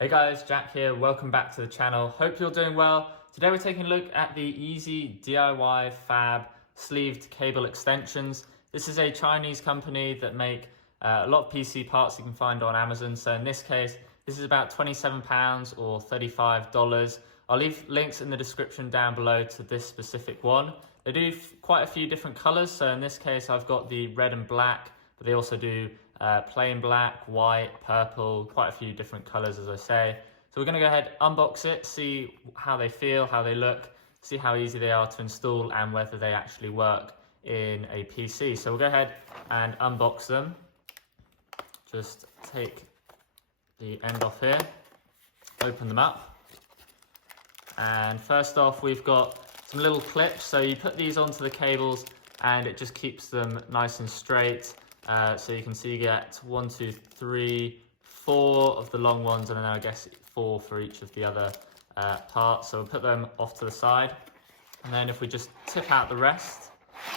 Hey guys, Jack here. Welcome back to the channel. Hope you're doing well. Today we're taking a look at the EZDIY-FAB sleeved cable extensions. This is a Chinese company that make a lot of PC parts you can find on Amazon. So in this case, this is about £27 or $35. I'll leave links in the description down below to this specific one. They do quite a few different colors. So in this case, I've got the red and black, but they also do plain black, white, purple, quite a few different colors, as I say. So we're going to go ahead, unbox it, see how they feel, how they look, see how easy they are to install and whether they actually work in a PC. So we'll go ahead and unbox them. Just take the end off here, open them up. And first off, we've got some little clips. So you put these onto the cables and it just keeps them nice and straight. So you can see you get 1, 2, 3, 4 of the long ones, and then I guess 4 for each of the other parts. So we'll put them off to the side. And then if we just tip out the rest,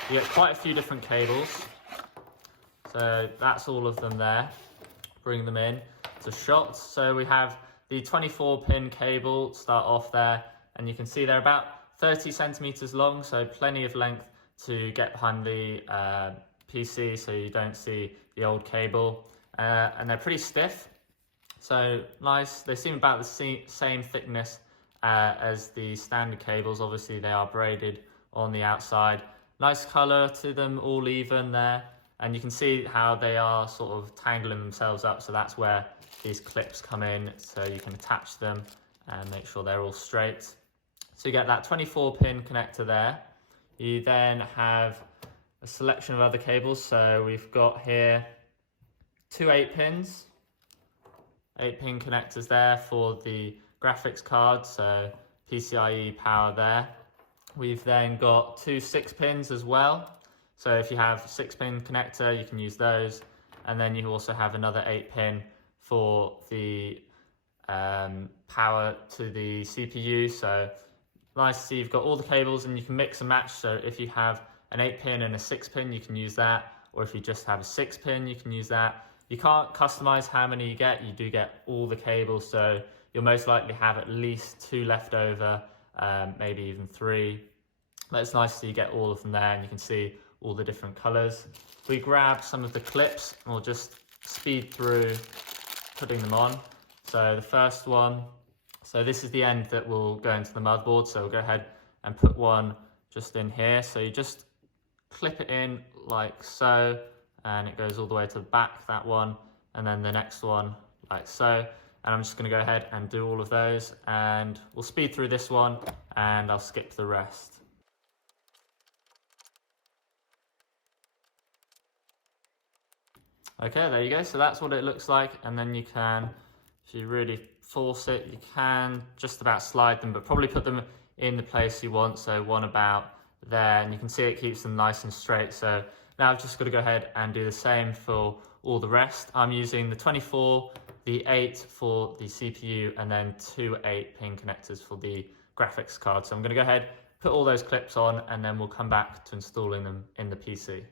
you get quite a few different cables. So that's all of them there. Bring them in to shot. So we have the 24-pin cable start off there, and you can see they're about 30 centimeters long, so plenty of length to get behind the PC so you don't see the old cable, and they're pretty stiff, so nice. They seem about the same thickness as the standard cables. Obviously they are braided on the outside. Nice color to them, all even there, and you can see how they are sort of tangling themselves up, so that's where these clips come in, so you can attach them and make sure they're all straight. So you get that 24-pin connector there. You then have a selection of other cables. So we've got here 2 8-pins, 8-pin connectors there for the graphics card, so PCIe power there. We've then got 2 6-pins as well. So if you have a 6-pin connector, you can use those. And then you also have another 8-pin for the power to the CPU. So nice to see you've got all the cables and you can mix and match. So if you have an 8-pin and a 6-pin, you can use that. Or if you just have a 6-pin, you can use that. You can't customize how many you get. You do get all the cables, so you'll most likely have at least 2 left over, maybe even 3. But it's nice to see you get all of them there, and you can see all the different colors. If we grab some of the clips, and we'll just speed through putting them on. So the first one, so this is the end that will go into the motherboard. So we'll go ahead and put one just in here. So you just clip it in like so, and it goes all the way to the back, that one, and then the next one like so. And I'm just going to go ahead and do all of those, and we'll speed through this one and I'll skip the rest. Okay, there you go. So that's what it looks like, and then you can, if you really force it, you can just about slide them, but probably put them in the place you want. So one about there, and you can see it keeps them nice and straight. So now I've just got to go ahead and do the same for all the rest. I'm using the 24, the 8 for the CPU, and then 2 8-pin connectors for the graphics card. So I'm going to go ahead, put all those clips on, and then we'll come back to installing them in the PC.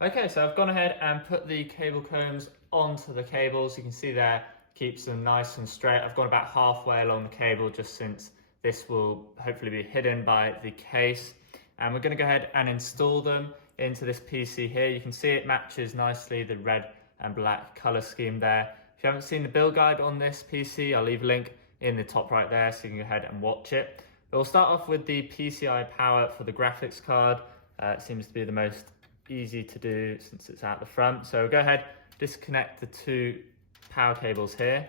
Okay, so I've gone ahead and put the cable combs onto the cables. You can see there, keeps them nice and straight. I've gone about halfway along the cable, just since this will hopefully be hidden by the case. And we're going to go ahead and install them into this PC here. You can see it matches nicely the red and black color scheme there. If you haven't seen the build guide on this PC, I'll leave a link in the top right there so you can go ahead and watch it. But we'll start off with the PCI power for the graphics card. It seems to be the most easy to do since it's out the front. So we'll go ahead, disconnect the 2 power cables here,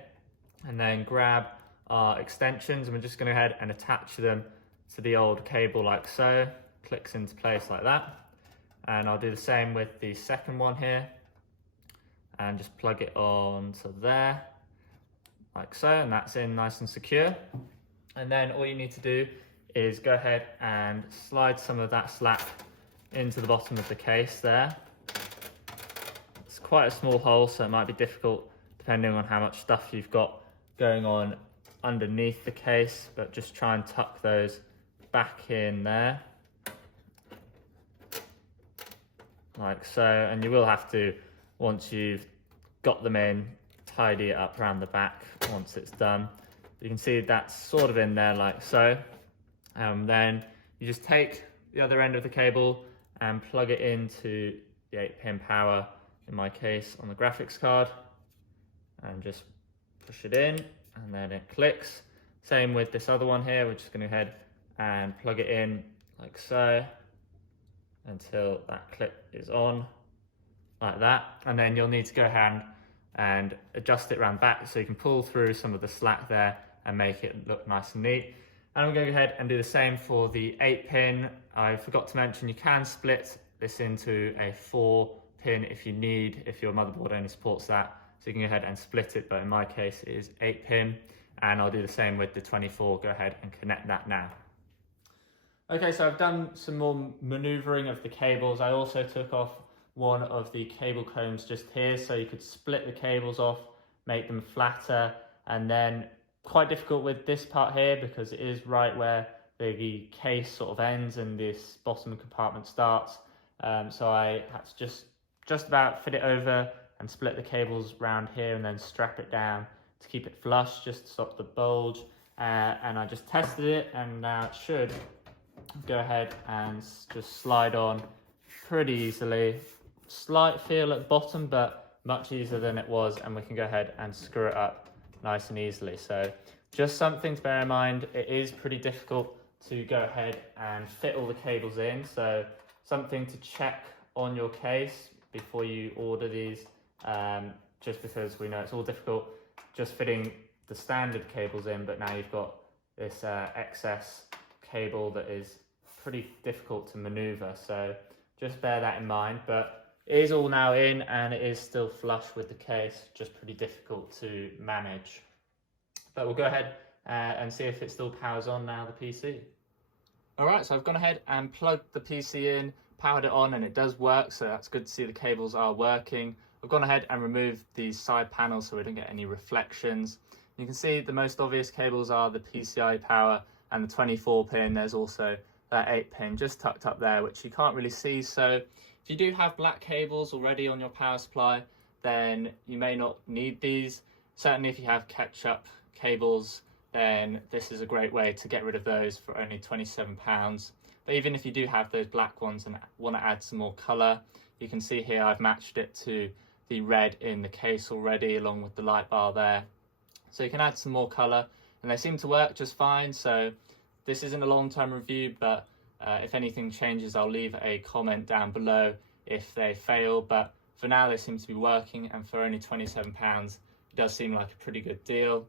and then grab our extensions, and we're just going to go ahead and attach them to the old cable like so. Clicks into place like that. And I'll do the same with the second one here, and just plug it on to there like so, and that's in nice and secure. And then all you need to do is go ahead and slide some of that slack into the bottom of the case there. It's quite a small hole, so it might be difficult depending on how much stuff you've got going on underneath the case, but just try and tuck those back in there like so. And you will have to, once you've got them in, tidy it up around the back once it's done. You can see that's sort of in there like so. Then you just take the other end of the cable and plug it into the 8-pin power, in my case on the graphics card, and just push it in and then it clicks. Same with this other one here. We're just going to go ahead and plug it in like so until that clip is on, like that. And then you'll need to go ahead and adjust it around back so you can pull through some of the slack there and make it look nice and neat. And I'm going to go ahead and do the same for the 8-pin. I forgot to mention you can split this into a 4-pin if you need, if your motherboard only supports that. So you can go ahead and split it, but in my case it is 8-pin. And I'll do the same with the 24. Go ahead and connect that now. Okay, so I've done some more maneuvering of the cables. I also took off one of the cable combs just here, so you could split the cables off, make them flatter, and then quite difficult with this part here because it is right where the case sort of ends and this bottom compartment starts. So I had to just about fit it over and split the cables around here and then strap it down to keep it flush, just to stop the bulge. And I just tested it, and now it should go ahead and just slide on pretty easily. Slight feel at the bottom, but much easier than it was, and we can go ahead and screw it up nice and easily. So just something to bear in mind, it is pretty difficult to go ahead and fit all the cables in, so something to check on your case before you order these, just because we know it's all difficult just fitting the standard cables in, but now you've got this excess cable that is pretty difficult to maneuver, so just bear that in mind. But it is all now in and it is still flush with the case, just pretty difficult to manage. But we'll go ahead and see if it still powers on now, the PC. Alright, so I've gone ahead and plugged the PC in, powered it on, and it does work, so that's good to see the cables are working. I've gone ahead and removed these side panels so we don't get any reflections. You can see the most obvious cables are the PCI power and the 24-pin. There's also that 8-pin just tucked up there, which you can't really see. So if you do have black cables already on your power supply, then you may not need these. Certainly if you have catch-up cables, then this is a great way to get rid of those for only £27. But even if you do have those black ones and want to add some more colour, you can see here I've matched it to the red in the case already, along with the light bar there. So you can add some more colour, and they seem to work just fine. So this isn't a long-term review, but if anything changes, I'll leave a comment down below if they fail. But for now, they seem to be working, and for only £27, it does seem like a pretty good deal.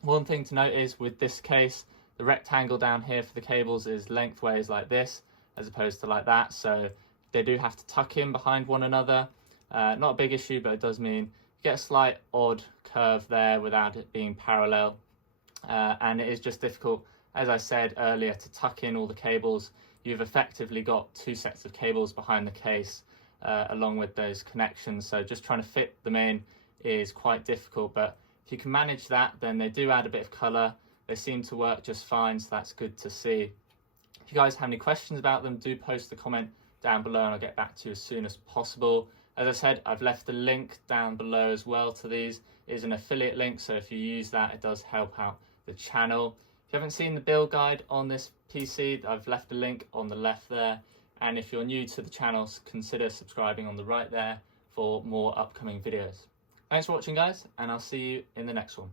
One thing to note is with this case, the rectangle down here for the cables is lengthways like this, as opposed to like that. So they do have to tuck in behind one another. Not a big issue, but it does mean you get a slight odd curve there without it being parallel. And it is just difficult, as I said earlier, to tuck in all the cables. You've effectively got two sets of cables behind the case, along with those connections. So just trying to fit them in is quite difficult. But if you can manage that, then they do add a bit of colour. They seem to work just fine, so that's good to see. If you guys have any questions about them, do post a comment down below and I'll get back to you as soon as possible. As I said, I've left a link down below as well to these. It is an affiliate link, so if you use that, it does help out the channel. If you haven't seen the build guide on this PC, I've left a link on the left there. And if you're new to the channel, consider subscribing on the right there for more upcoming videos. Thanks for watching, guys, and I'll see you in the next one.